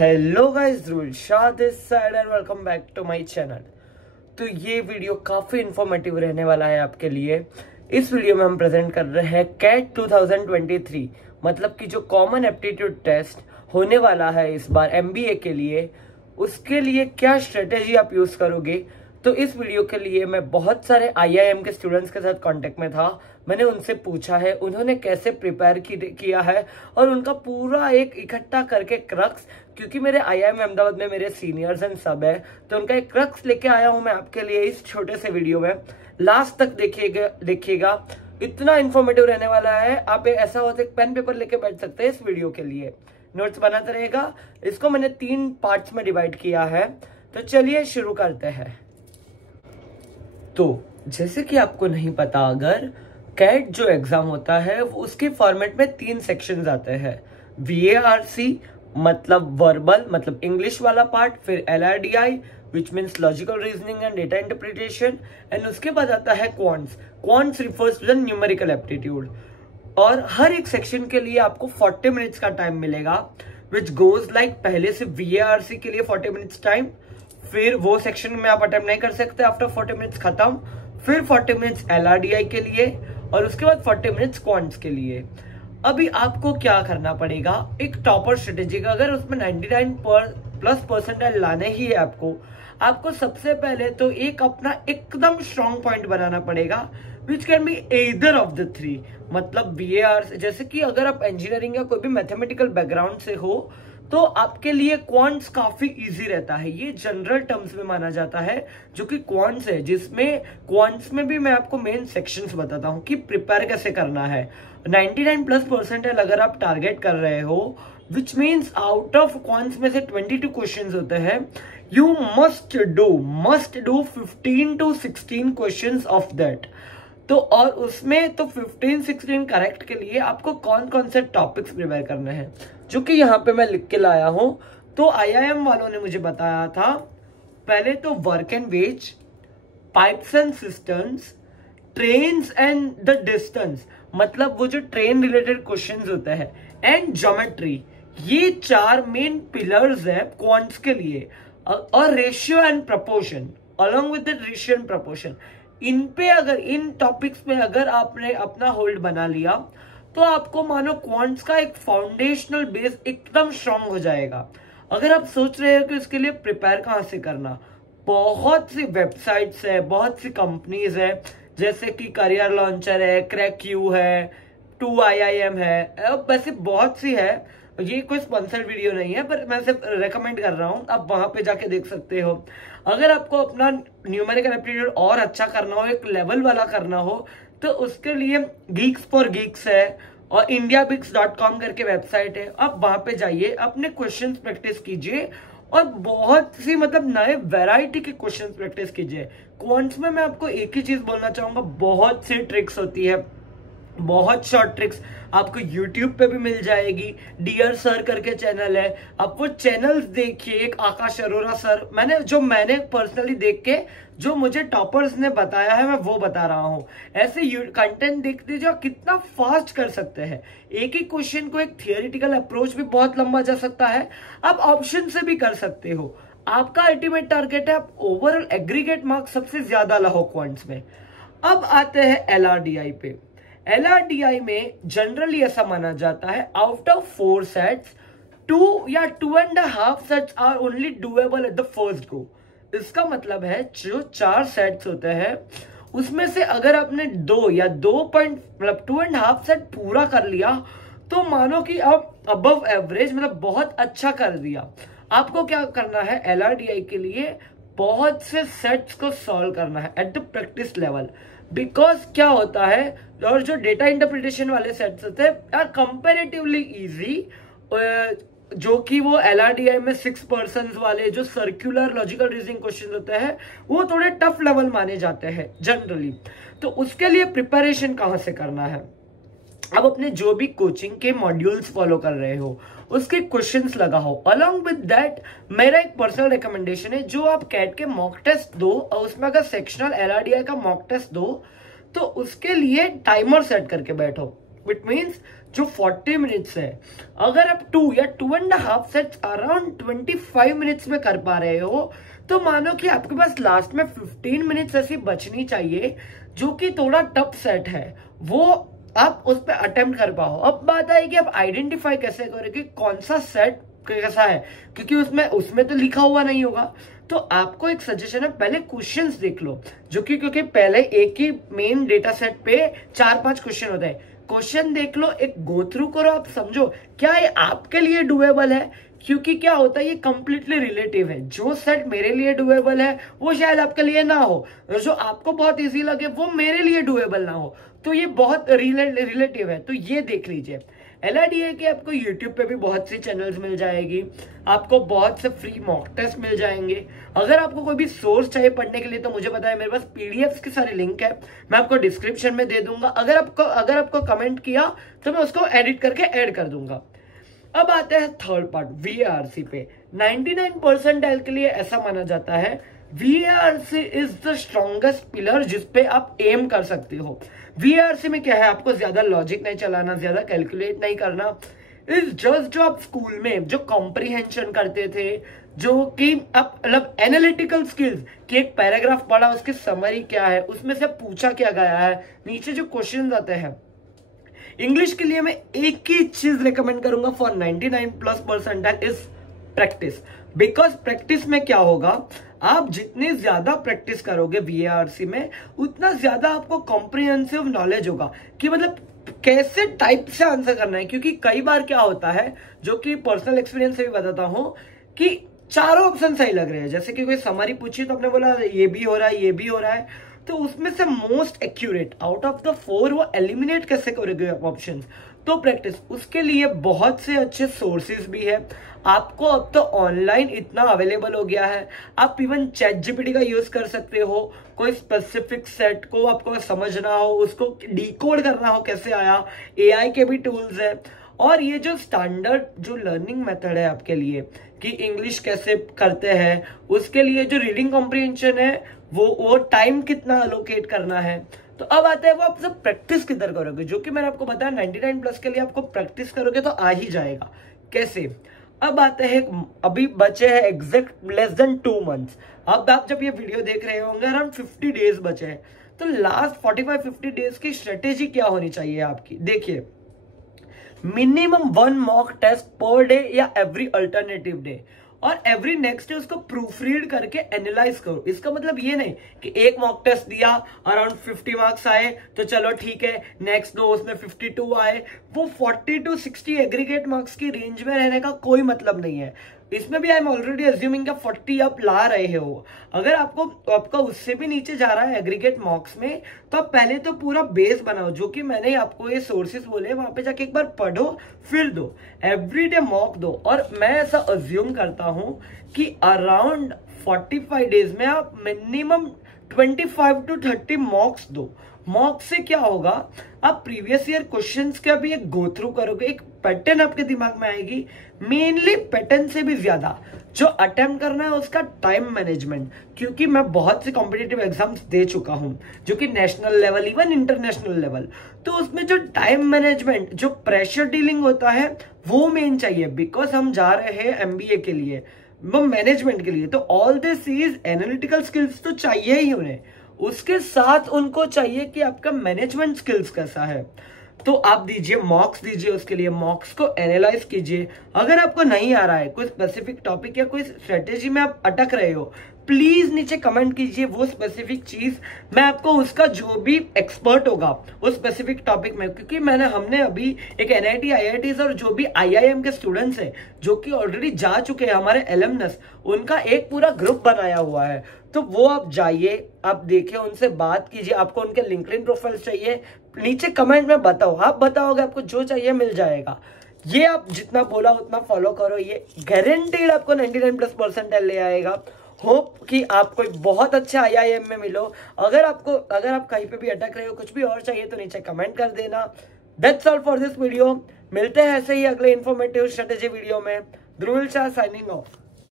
Hello guys, Dhruv Shah this side and welcome back to my channel. तो ये video काफ़ी informative रहने वाला है आपके लिए। इस वीडियो में हम प्रेजेंट कर रहे हैं कैट 2023, मतलब कि जो कॉमन एप्टीट्यूड टेस्ट होने वाला है इस बार एमबीए के लिए, उसके लिए क्या स्ट्रेटेजी आप यूज़ करोगे। तो इस वीडियो के लिए मैं बहुत सारे आईआईएम के स्टूडेंट्स के साथ कांटेक्ट में था। मैंने उनसे पूछा है उन्होंने कैसे प्रिपेयर किया है और उनका पूरा एक इकट्ठा करके क्रक्स, क्योंकि मेरे आईआईएम अहमदाबाद में मेरे सीनियर्स एंड सब है, तो उनका एक क्रक्स लेके आया हूं मैं आपके लिए इस छोटे से वीडियो में। लास्ट तक देखिएगा, इतना इन्फॉर्मेटिव रहने वाला है। आप ऐसा होता है पेन पेपर लेके बैठ सकते हैं इस वीडियो के लिए, नोट्स बनाते रहेगा। इसको मैंने 3 पार्ट्स में डिवाइड किया है, तो चलिए शुरू करते हैं। तो जैसे कि आपको नहीं पता, अगर कैट जो एग्जाम होता है वो उसके फॉर्मेट में 3 सेक्शंस आते हैं। VARC मतलब वर्बल, मतलब इंग्लिश वाला पार्ट, फिर LRDI which means logical reasoning and data interpretation, and उसके बाद आता है quants refers to the numerical aptitude. और हर एक सेक्शन के लिए आपको 40 मिनट्स का टाइम मिलेगा, विच गोज लाइक पहले से VARC के लिए 40 मिनट्स टाइम, फिर वो सेक्शन में आप अटेम्प्ट नहीं कर सकते आफ्टर 40 मिनट्स खत्म, फिर 40 मिनट्स LRDI के लिए, और उसके बाद 40 मिनट्स क्वांट्स के लिए। अभी आपको क्या करना पड़ेगा, एक टॉपर स्ट्रेटेजी का, अगर उसमें 99+ परसेंटाइल लाने ही है आपको सबसे पहले तो एक अपना एकदम स्ट्रॉन्ग पॉइंट बनाना पड़ेगा, which can be either of the 3। मतलब VAR, जैसे कि अगर आप इंजीनियरिंग या कोई भी मैथमेटिकल बैकग्राउंड से हो तो आपके लिए क्वांट्स काफी इजी रहता है। ये जनरल टर्म्स में माना जाता है जो कि क्वांट्स है, जिसमें क्वांट्स में भी मैं आपको मेन सेक्शंस बताता हूं कि प्रिपेयर कैसे करना है। 99+ परसेंटाइल अगर आप टारगेट कर रहे हो, which means out of quants में से 22 क्वेश्चंस होते हैं, you must do 15 to 16 questions of that. तो और उसमें तो 15-16 करेक्ट के लिए आपको कौन कौन से टॉपिक्स प्रिपेयर करने हैं, जो कि यहाँ पे मैं लिख के लाया हूं। तो आईआईएम वालों ने मुझे बताया था, पहले तो work and wage, pipes and systems, trains and the distance, मतलब वो जो ट्रेन रिलेटेड क्वेश्चंस होते हैं, एंड ज्योमेट्री। ये 4 मेन पिलर्स है क्वांट्स के लिए। और ratio and proportion, along with the ratio and proportion, इन पे अगर इन टॉपिक्स पे अगर आपने अपना होल्ड बना लिया तो आपको मानो क्वांट्स का एक फाउंडेशनल बेस एकदम स्ट्रांग हो जाएगा। अगर आप सोच रहे हो कि इसके लिए प्रिपेयर कहां से करना, बहुत सी वेबसाइट्स है, बहुत सी कंपनीज है, जैसे कि करियर लॉन्चर है, क्रैकयू है, 2IIM है, वैसे बहुत सी है। ये कोई स्पॉन्सर्ड वीडियो नहीं है, पर मैं सिर्फ रेकमेंड कर रहा हूं, आप वहां पे जाके देख सकते हो। अगर आपको अपना न्यूमेरिकल एप्टीट्यूड और अच्छा करना हो, एक लेवल वाला करना हो, तो उसके लिए Geeks for Geeks है और indiabix.com करके वेबसाइट है। आप वहां पे जाइए, अपने क्वेश्चंस प्रैक्टिस कीजिए और बहुत सी मतलब नए वैरायटी के क्वेश्चंस प्रैक्टिस कीजिए। क्वांट्स में मैं आपको एक ही चीज बोलना चाहूंगा, बहुत सी ट्रिक्स होती है, बहुत शॉर्ट ट्रिक्स आपको YouTube पे भी मिल जाएगी। डियर सर करके चैनल है, आप वो चैनल्स देखिए। एक आकाश अरोरा सर, मैंने पर्सनली देख के जो मुझे टॉपर्स ने बताया है मैं वो बता रहा हूं। ऐसे कंटेंट देख लीजिए, कितना फास्ट कर सकते हैं। एक ही क्वेश्चन को एक थियोरिटिकल अप्रोच भी बहुत लंबा जा सकता है, आप ऑप्शन से भी कर सकते हो। आपका अल्टीमेट टारगेट है आप ओवरऑल एग्रीगेट मार्क्स सबसे ज्यादा लाओ क्वांट्स में। अब आते हैं LRDI पे। LRDI में जनरली ऐसा माना जाता है, आउट ऑफ 4 सेट्स 2 या 2.5 sets are only doable at the first go. इसका मतलब है जो 4 सेट्स होते हैं उसमें से अगर आपने 2 या 2.5 सेट पूरा कर लिया तो मानो कि आप अबव एवरेज, मतलब बहुत अच्छा कर दिया। आपको क्या करना है, LRDI के लिए बहुत से सेट्स को सॉल्व करना है at the practice level. Because क्या होता है, और जो डेटा इंटरप्रिटेशन वाले सेट्स होते हैं आर कंपेरेटिवली इजी, जो कि वो LRDI में 6 पर्सन्स वाले जो सर्कुलर लॉजिकल रीजनिंग क्वेश्चन होते हैं वो थोड़े टफ लेवल माने जाते हैं जनरली। तो उसके लिए प्रिपरेशन कहां से करना है, अब अपने जो भी कोचिंग के मॉड्यूल्स फॉलो कर रहे हो उसके क्वेश्चंस लगाओ। अलोंग विद दैट मेरा एक पर्सनल रिकमेंडेशन है, जो आप कैट के मॉक टेस्ट दो और उसमें अगर सेक्शनल LRDI का मॉक टेस्ट दो तो उसके लिए टाइमर सेट करके बैठो। इट मीन्स जो 40 मिनट्स है, अगर आप 2 या 2.5 सेट्स अराउंड 25 मिनट्स में कर पा रहे हो, तो मानो कि आपके पास लास्ट में 15 मिनट्स ऐसी बचनी चाहिए जो कि थोड़ा टफ सेट है, वो आप उस पर अटेम्प्ट कर पाओ। अब बात आई कि आप आइडेंटिफाई कैसे करें कि कौन सा सेट कैसा है, क्योंकि उसमें तो लिखा हुआ नहीं होगा। तो आपको एक सजेशन है, पहले क्वेश्चंस देख लो, जो कि क्योंकि पहले एक ही मेन डेटा सेट पे 4-5 क्वेश्चन होते हैं, क्वेश्चन देख लो, एक गो थ्रू करो, आप समझो क्या ये आपके लिए डुएबल है, क्योंकि क्या होता है ये कंप्लीटली रिलेटिव है। जो सेट मेरे लिए डुएबल है वो शायद आपके लिए ना हो, जो आपको बहुत इजी लगे वो मेरे लिए डुएबल ना हो, तो ये बहुत रिलेटिव है। तो ये देख लीजिए। LIDA के आपको YouTube पे भी बहुत सी चैनल्स मिल जाएगी, आपको बहुत से फ्री मॉक टेस्ट मिल जाएंगे। अगर आपको कोई भी सोर्स चाहिए पढ़ने के लिए तो मुझे पता है, मेरे पास PDFs के सारे लिंक है, मैं आपको डिस्क्रिप्शन में दे दूंगा। अगर आपको कमेंट किया तो मैं उसको एडिट करके ऐड कर दूंगा। अब आते हैं थर्ड पार्ट VARC पे। 99 परसेंटाइल के लिए ऐसा माना जाता है VARC is the strongest pillar जिसपे आप एम कर सकते हो। VARC में क्या है, आपको ज्यादा लॉजिक नहीं चलाना, ज्यादा कैलकुलेट नहीं करना। इज जस्ट जो आप स्कूल में जो कॉम्प्रिहेंशन करते थे, जो कि आप मतलब एनालिटिकल स्किल्स कि एक पैराग्राफ पढ़ा उसकी समरी क्या है, उसमें से पूछा क्या गया है, नीचे जो क्वेश्चन आते हैं। इंग्लिश के लिए मैं एक ही चीज रिकमेंड करूंगा for 99+ percentile is practice. Because practice में क्या होगा, आप जितनी ज्यादा प्रैक्टिस करोगे VARC में, उतना ज्यादा आपको कॉम्प्रिहेंसिव नॉलेज होगा कि मतलब कैसे टाइप से आंसर करना है। क्योंकि कई बार क्या होता है, जो कि पर्सनल एक्सपीरियंस से भी बताता हूं, कि चारों ऑप्शन सही लग रहे हैं। जैसे कि कोई समरी पूछी तो आपने बोला ये भी हो रहा है, ये भी हो रहा है, तो उसमें से most accurate out of the 4 वो एलिमिनेट कैसे करोगे ऑप्शंस। तो प्रैक्टिस, उसके लिए बहुत से अच्छे सोर्सेज भी है। आपको अब तो ऑनलाइन इतना अवेलेबल हो गया है, आप इवन ChatGPT का यूज कर सकते हो। कोई स्पेसिफिक सेट को आपको समझना हो, उसको डिकोड करना हो कैसे आया, AI के भी टूल्स है। और ये जो स्टैंडर्ड जो लर्निंग मेथड है आपके लिए कि इंग्लिश कैसे करते हैं, उसके लिए जो रीडिंग कॉम्प्रिहेंशन है वो टाइम कितना अलोकेट करना है। तो अब आता है वो आप सब प्रैक्टिस किधर करोगे, जो कि मैंने आपको बताया 99+ के लिए आपको प्रैक्टिस करोगे तो आ ही जाएगा। कैसे, अब आते हैं, अभी बचे हैं एग्जैक्ट लेस देन 2 मंथ्स। अब आप जब ये वीडियो देख रहे होंगे अराउंड 50 डेज बचे हैं, तो लास्ट 45-50 डेज की स्ट्रेटेजी क्या होनी चाहिए आपकी। देखिए, minimum 1 mock test per day या एवरी अल्टरनेटिव डे, और एवरी नेक्स्ट डे उसको प्रूफ रीड करके एनालाइज करो। इसका मतलब ये नहीं कि एक मॉक टेस्ट दिया, अराउंड 50 मार्क्स आए तो चलो ठीक है, नेक्स्ट दो उसमें 52 आए, वो 40 to 60 एग्रीगेट मार्क्स की रेंज में रहने का कोई मतलब नहीं है। इसमें भी आई एम ऑलरेडी अज्यूमिंग का 40 आप ला रहे हो। अगर आपका उससे भी नीचे जा रहा है एग्रीगेट मार्क्स में, तो आप पहले तो पूरा बेस बनाओ, जो कि मैंने आपको ये सोर्सेस बोले, वहां पे जाके एक बार पढ़ो, फिर दो, एवरीडे मॉक दो। और मैं ऐसा अज्यूम करता हूं कि अराउंड 45 डेज में आप मिनिमम 25 to 30 मॉक्स दो। मॉक से क्या होगा, आप प्रीवियस ईयर क्वेश्चंस का भी एक गो थ्रू करोगे, एक पैटर्न आपके दिमाग में आएगी। मेनली पैटर्न से भी ज्यादा जो अटेम्प्ट करना है उसका टाइम मैनेजमेंट, क्योंकि मैं बहुत से कॉम्पिटिटिव एग्जाम्स दे चुका हूं, जो कि national level even international level, तो उसमें जो टाइम मैनेजमेंट, जो प्रेशर डीलिंग होता है वो मेन चाहिए। बिकॉज हम जा रहे हैं MBA के लिए, वो मैनेजमेंट के लिए, तो all this is analytical skills तो चाहिए ही उन्हें, उसके साथ उनको चाहिए कि आपका मैनेजमेंट स्किल्स कैसा है। तो आप दीजिए मॉक्स, दीजिए उसके लिए मॉक्स को एनालाइज कीजिए। अगर आपको नहीं आ रहा है कोई स्पेसिफिक टॉपिक या कोई स्ट्रेटेजी में आप अटक रहे हो, प्लीज नीचे कमेंट कीजिए वो स्पेसिफिक चीज, मैं आपको उसका जो भी एक्सपर्ट होगा उस स्पेसिफिक टॉपिक में, क्योंकि हमने अभी एक NIT IITs और जो भी IIM के स्टूडेंट्स हैं जो कि ऑलरेडी जा चुके हैं, हमारे एलमनस, उनका एक पूरा ग्रुप बनाया हुआ है। तो वो आप जाइए, आप देखिए, उनसे बात कीजिए। आपको उनके लिंक्डइन प्रोफाइल चाहिए, नीचे कमेंट में बताओ, आप बताओगे, आपको जो चाहिए मिल जाएगा। ये आप जितना बोला उतना फॉलो करो, ये गारंटीड आपको 99+ परसेंटाइल ले आएगा। होप कि आप कोई बहुत अच्छा IIM में मिलो। अगर आप कहीं पे भी अटक रहे हो, कुछ भी और चाहिए तो नीचे कमेंट कर देना। That's all for this video. मिलते हैं ऐसे ही अगले इन्फॉर्मेटिव स्ट्रेटेजी वीडियो में। ध्रुव शाह साइनिंग ऑफ।